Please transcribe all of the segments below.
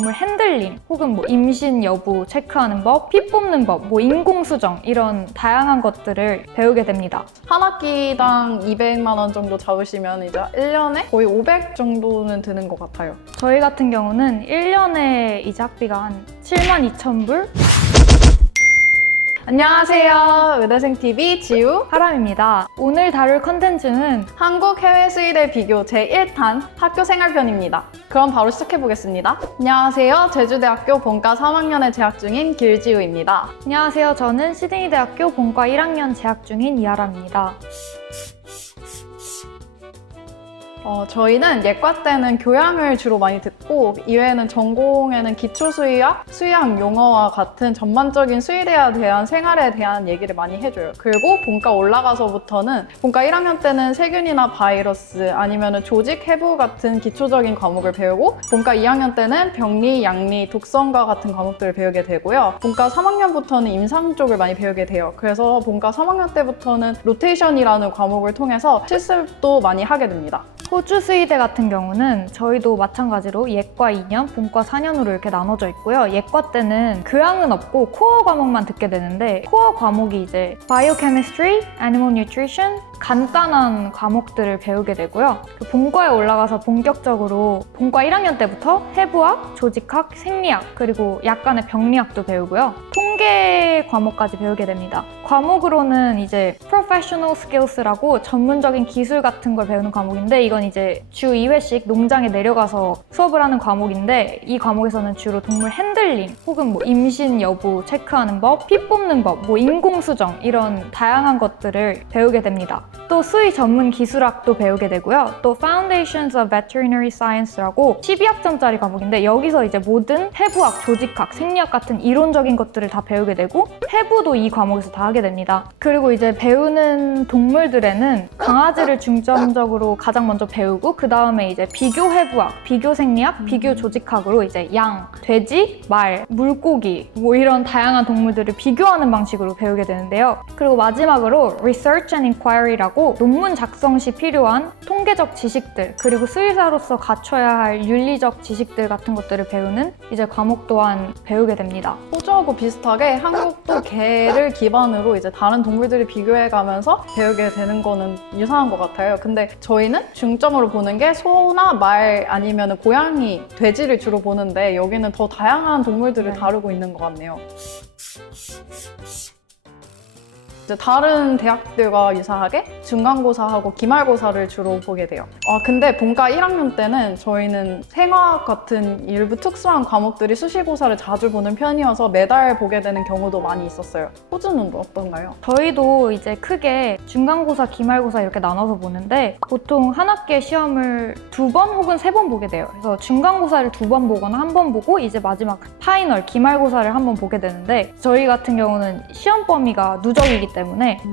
동물 핸들링 혹은 뭐 임신 여부 체크하는 법, 피 뽑는 법, 뭐 인공수정 이런 다양한 것들을 배우게 됩니다. 한 학기당 200만 원 정도 잡으시면 이제 1년에 거의 500 정도는 드는 것 같아요. 저희 같은 경우는 1년에 이제 학비가 한 72,000불? 안녕하세요. 의대생TV 지우 하람입니다. 오늘 다룰 컨텐츠는 한국 해외 수의대 비교 제1탄 학교 생활편입니다. 그럼 바로 시작해보겠습니다. 안녕하세요. 제주대학교 본과 3학년에 재학 중인 길지우입니다. 안녕하세요. 저는 시드니대학교 본과 1학년 재학 중인 이하람입니다. 저희는 예과 때는 교양을 주로 많이 듣고 이외에는 전공에는 기초수의학, 수의학 용어와 같은 전반적인 수의대에 대한 생활에 대한 얘기를 많이 해줘요. 그리고 본과 올라가서부터는 본과 1학년 때는 세균이나 바이러스 아니면 조직 해부 같은 기초적인 과목을 배우고 본과 2학년 때는 병리, 양리, 독성과 같은 과목들을 배우게 되고요. 본과 3학년부터는 임상 쪽을 많이 배우게 돼요. 그래서 본과 3학년 때부터는 로테이션이라는 과목을 통해서 실습도 많이 하게 됩니다. 호주 수의대 같은 경우는 저희도 마찬가지로 예과 2년, 본과 4년으로 이렇게 나눠져 있고요. 예과 때는 교양은 없고 코어 과목만 듣게 되는데 코어 과목이 이제 Biochemistry, Animal Nutrition, 간단한 과목들을 배우게 되고요. 본과에 올라가서 본격적으로 본과 1학년 때부터 해부학, 조직학, 생리학, 그리고 약간의 병리학도 배우고요. 통계 과목까지 배우게 됩니다. 과목으로는 이제 Professional Skills라고 전문적인 기술 같은 걸 배우는 과목인데 이건 이제 주 2회씩 농장에 내려가서 수업을 하는 과목인데 이 과목에서는 주로 동물 핸들링 혹은 뭐 임신 여부 체크하는 법, 피 뽑는 법, 뭐 인공수정 이런 다양한 것들을 배우게 됩니다. 또 수의 전문 기술학도 배우게 되고요. 또 Foundations of Veterinary Science라고 12학점짜리 과목인데 여기서 이제 모든 해부학, 조직학, 생리학 같은 이론적인 것들을 다 배우게 되고 해부도 이 과목에서 다 하게 됩니다. 그리고 이제 배우는 동물들에는 강아지를 중점적으로 가장 먼저 배우고 그 다음에 이제 비교 해부학, 비교 생리학, 비교 조직학으로 이제 양, 돼지, 말, 물고기 뭐 이런 다양한 동물들을 비교하는 방식으로 배우게 되는데요. 그리고 마지막으로 Research and Inquiry라고 논문 작성 시 필요한 통계적 지식들 그리고 수의사로서 갖춰야 할 윤리적 지식들 같은 것들을 배우는 이제 과목 또한 배우게 됩니다. 호주하고 비슷하게 한국도 개를 기반으로 이제 다른 동물들을 비교해가면서 배우게 되는 거는 유사한 것 같아요. 근데 저희는 중점으로 보는 게 소나 말 아니면 고양이, 돼지를 주로 보는데 여기는 더 다양한 동물들을 다루고 있는 것 같네요. 다른 대학들과 유사하게 중간고사하고 기말고사를 주로 보게 돼요. 근데 본과 1학년 때는 저희는 생화학 같은 일부 특수한 과목들이 수시고사를 자주 보는 편이어서 매달 보게 되는 경우도 많이 있었어요. 호주는 어떤가요? 저희도 이제 크게 중간고사, 기말고사 이렇게 나눠서 보는데 보통 한 학기에 시험을 2번 혹은 3번 보게 돼요. 그래서 중간고사를 2번 보거나 1번 보고 이제 마지막 파이널, 기말고사를 1번 보게 되는데 저희 같은 경우는 시험 범위가 누적이기 때문에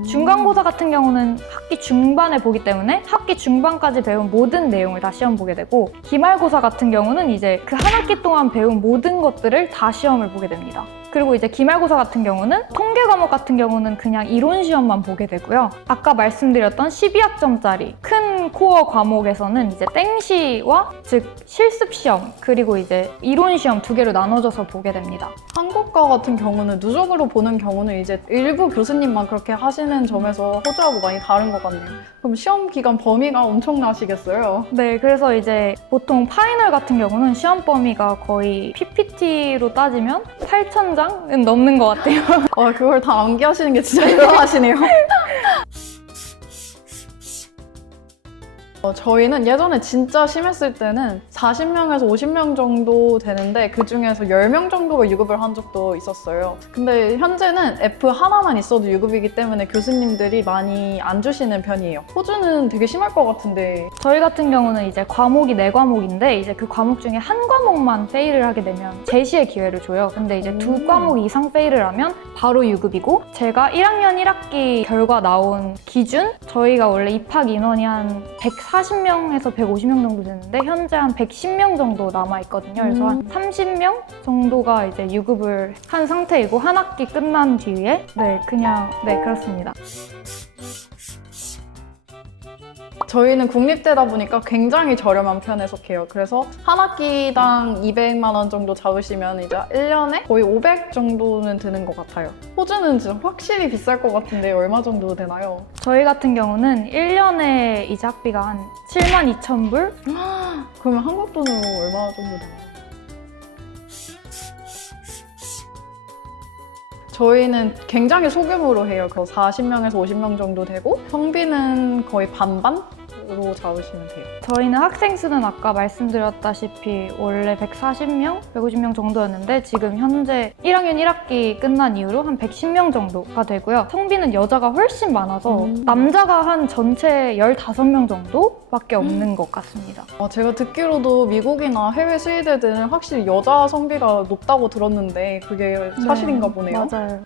중간고사 같은 경우는 학기 중반에 보기 때문에 학기 중반까지 배운 모든 내용을 다 시험 보게 되고 기말고사 같은 경우는 이제 그 한 학기 동안 배운 모든 것들을 다 시험을 보게 됩니다. 그리고 이제 기말고사 같은 경우는 통계 과목 같은 경우는 그냥 이론 시험만 보게 되고요. 아까 말씀드렸던 12학점짜리 큰 코어 과목에서는 이제 땡시와 즉 실습 시험 그리고 이제 이론 시험 두 개로 나눠져서 보게 됩니다. 한국과 같은 경우는 누적으로 보는 경우는 이제 일부 교수님만 그렇게 하시는 점에서 호주하고 많이 다른 것 같네요. 그럼 시험 기간 범위가 엄청나시겠어요? 네, 그래서 이제 보통 파이널 같은 경우는 시험 범위가 거의 PPT로 따지면 8,000장은 넘는 것 같아요. 그걸 다 암기하시는 게 진짜 대단하시네요. 저희는 예전에 진짜 심했을 때는 40명에서 50명 정도 되는데 그 중에서 10명 정도가 유급을 한 적도 있었어요. 근데 현재는 F 하나만 있어도 유급이기 때문에 교수님들이 많이 안 주시는 편이에요. 호주는 되게 심할 것 같은데 저희 같은 경우는 이제 과목이 4과목인데 이제 그 과목 중에 한 과목만 페일을 하게 되면 제시의 기회를 줘요. 근데 이제 2과목 이상 페일을 하면 바로 유급이고 제가 1학년 1학기 결과 나온 기준 저희가 원래 입학 인원이 한 140명에서 150명 정도 되는데 현재 한 110명 정도 남아있거든요. 그래서 한 30명 정도가 이제 유급을 한 상태이고 한 학기 끝난 뒤에 그렇습니다. 저희는 국립대다 보니까 굉장히 저렴한 편에 속해요. 그래서 한 학기당 200만 원 정도 잡으시면 이제 1년에 거의 500 정도는 드는 것 같아요. 호주는 진짜 확실히 비쌀 것 같은데 얼마 정도 되나요? 저희 같은 경우는 1년에 이제 학비가 한 72,000불? 그러면 한국 돈으로 얼마 정도 되나요? 저희는 굉장히 소규모로 해요. 그래서 40명에서 50명 정도 되고 성비는 거의 반반으로 잡으시면 돼요. 저희는 학생 수는 아까 말씀드렸다시피 원래 140명, 150명 정도였는데 지금 현재 1학년 1학기 끝난 이후로 한 110명 정도가 되고요. 성비는 여자가 훨씬 많아서 남자가 한 전체 15명 정도밖에 없는 것 같습니다. 제가 듣기로도 미국이나 해외 수의대들은 확실히 여자 성비가 높다고 들었는데 그게 사실인가 보네요. 맞아요.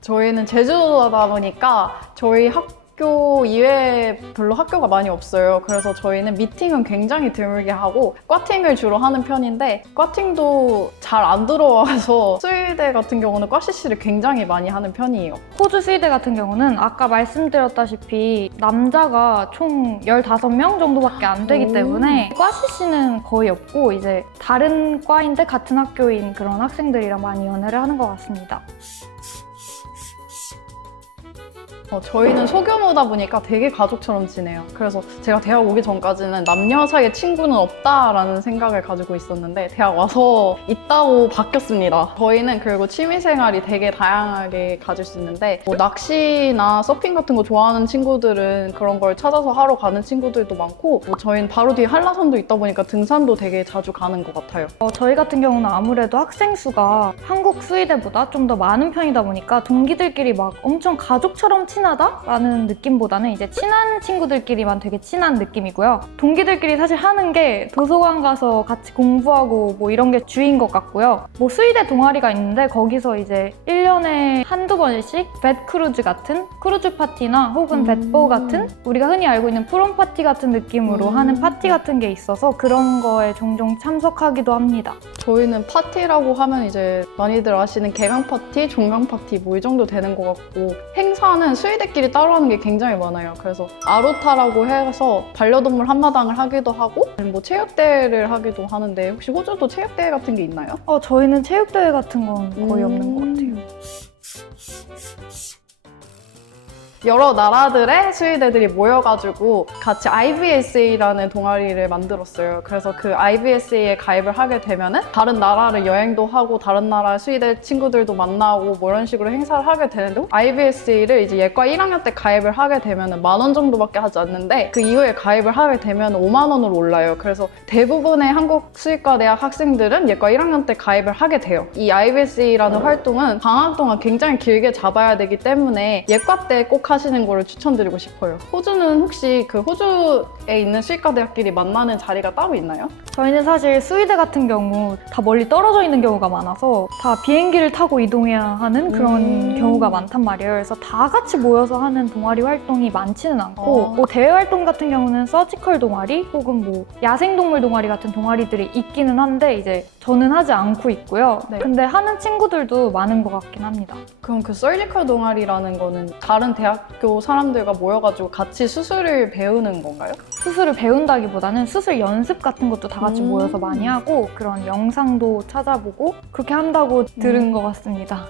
저희는 제주도다 보니까 저희 학교 이외에 별로 학교가 많이 없어요. 그래서 저희는 미팅은 굉장히 드물게 하고 과팅을 주로 하는 편인데 과팅도 잘 안 들어와서 수의대 같은 경우는 과 CC를 굉장히 많이 하는 편이에요. 호주 수의대 같은 경우는 아까 말씀드렸다시피 남자가 총 15명 정도밖에 안 되기 때문에 과 CC는 거의 없고 이제 다른 과인데 같은 학교인 그런 학생들이랑 많이 연애를 하는 것 같습니다. 저희는 소규모다 보니까 되게 가족처럼 지내요. 그래서 제가 대학 오기 전까지는 남녀 사이에 친구는 없다라는 생각을 가지고 있었는데 대학 와서 있다고 바뀌었습니다. 저희는 그리고 취미생활이 되게 다양하게 가질 수 있는데 낚시나 서핑 같은 거 좋아하는 친구들은 그런 걸 찾아서 하러 가는 친구들도 많고 저희는 바로 뒤에 한라산도 있다 보니까 등산도 되게 자주 가는 것 같아요. 저희 같은 경우는 아무래도 학생 수가 한국 수의대보다 좀 더 많은 편이다 보니까 동기들끼리 막 엄청 가족처럼 친하다라는 느낌보다는 이제 친한 친구들끼리만 되게 친한 느낌이고요. 동기들끼리 사실 하는 게 도서관 가서 같이 공부하고 뭐 이런 게 주인 것 같고요. 뭐 수의대 동아리가 있는데 거기서 이제 1년에 한두 번씩 뱃 크루즈 같은 크루즈 파티나 혹은 뱃보 같은 우리가 흔히 알고 있는 프롬 파티 같은 느낌으로 하는 파티 같은 게 있어서 그런 거에 종종 참석하기도 합니다. 저희는 파티라고 하면 이제 많이들 아시는 개강 파티, 종강 파티 뭐 이 정도 되는 것 같고 행사는 수의대끼리 따로 하는 게 굉장히 많아요. 그래서 아루타라고 해서 반려동물 한마당을 하기도 하고 뭐 체육대회를 하기도 하는데 혹시 호주도 체육대회 같은 게 있나요? 저희는 체육대회 같은 건 거의 없는 것 같아요. 여러 나라들의 수의대들이 모여가지고 같이 IBSA라는 동아리를 만들었어요. 그래서 그 IBSA에 가입을 하게 되면은 다른 나라를 여행도 하고 다른 나라 수의대 친구들도 만나고 뭐 이런 식으로 행사를 하게 되는데 IBSA를 이제 예과 1학년 때 가입을 하게 되면은 10,000원 정도밖에 하지 않는데 그 이후에 가입을 하게 되면 50,000원으로 올라요. 그래서 대부분의 한국 수의과 대학 학생들은 예과 1학년 때 가입을 하게 돼요. 이 IBSA라는 활동은 방학 동안 굉장히 길게 잡아야 되기 때문에 예과 때 꼭 하시는 거를 추천드리고 싶어요. 호주는 혹시 그 호주에 있는 수의과 대학끼리 만나는 자리가 따로 있나요? 저희는 사실 수의대 같은 경우 다 멀리 떨어져 있는 경우가 많아서 다 비행기를 타고 이동해야 하는 그런 경우가 많단 말이에요. 그래서 다 같이 모여서 하는 동아리 활동이 많지는 않고 뭐 대외 활동 같은 경우는 서지컬 동아리 혹은 뭐 야생동물 동아리 같은 동아리들이 있기는 한데 이제 저는 하지 않고 있고요. 네. 근데 하는 친구들도 많은 것 같긴 합니다. 그럼 그 서지컬 동아리라는 거는 다른 대학교 사람들과 모여가지고 같이 수술을 배우는 건가요? 수술을 배운다기보다는 수술 연습 같은 것도 다 같이 모여서 많이 하고 그런 영상도 찾아보고 그렇게 한다고 들은 것 같습니다.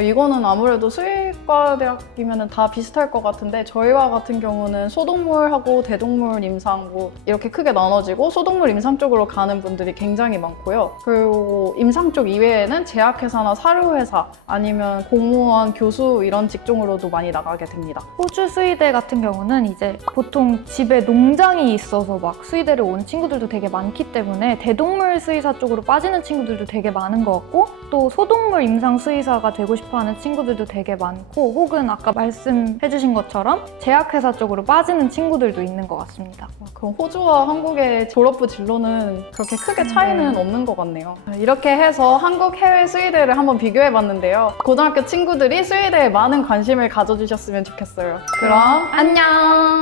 이거는 아무래도 수의과 대학이면 다 비슷할 것 같은데 저희와 같은 경우는 소동물하고 대동물 임상 뭐 이렇게 크게 나눠지고 소동물 임상 쪽으로 가는 분들이 굉장히 많고요. 그리고 임상 쪽 이외에는 제약회사나 사료회사 아니면 공무원, 교수 이런 직종으로도 많이 나가게 됩니다. 호주 수의대 같은 경우는 이제 보통 집에 농장이 있어서 막 수의대를 온 친구들도 되게 많기 때문에 대동물 수의사 쪽으로 빠지는 친구들도 되게 많은 것 같고 또 소동물 임상 수의사가 되고 싶어하는 친구들도 되게 많고 혹은 아까 말씀해주신 것처럼 제약회사 쪽으로 빠지는 친구들도 있는 것 같습니다. 그럼 호주와 한국의 졸업부 진로는 그렇게 크게 차이는 없는 것 같네요. 이렇게 해서 한국 해외 수의대를 한번 비교해봤는데요. 고등학교 친구들이 수의대에 많은 관심을 가져주셨으면 좋겠어요. 그럼 안녕!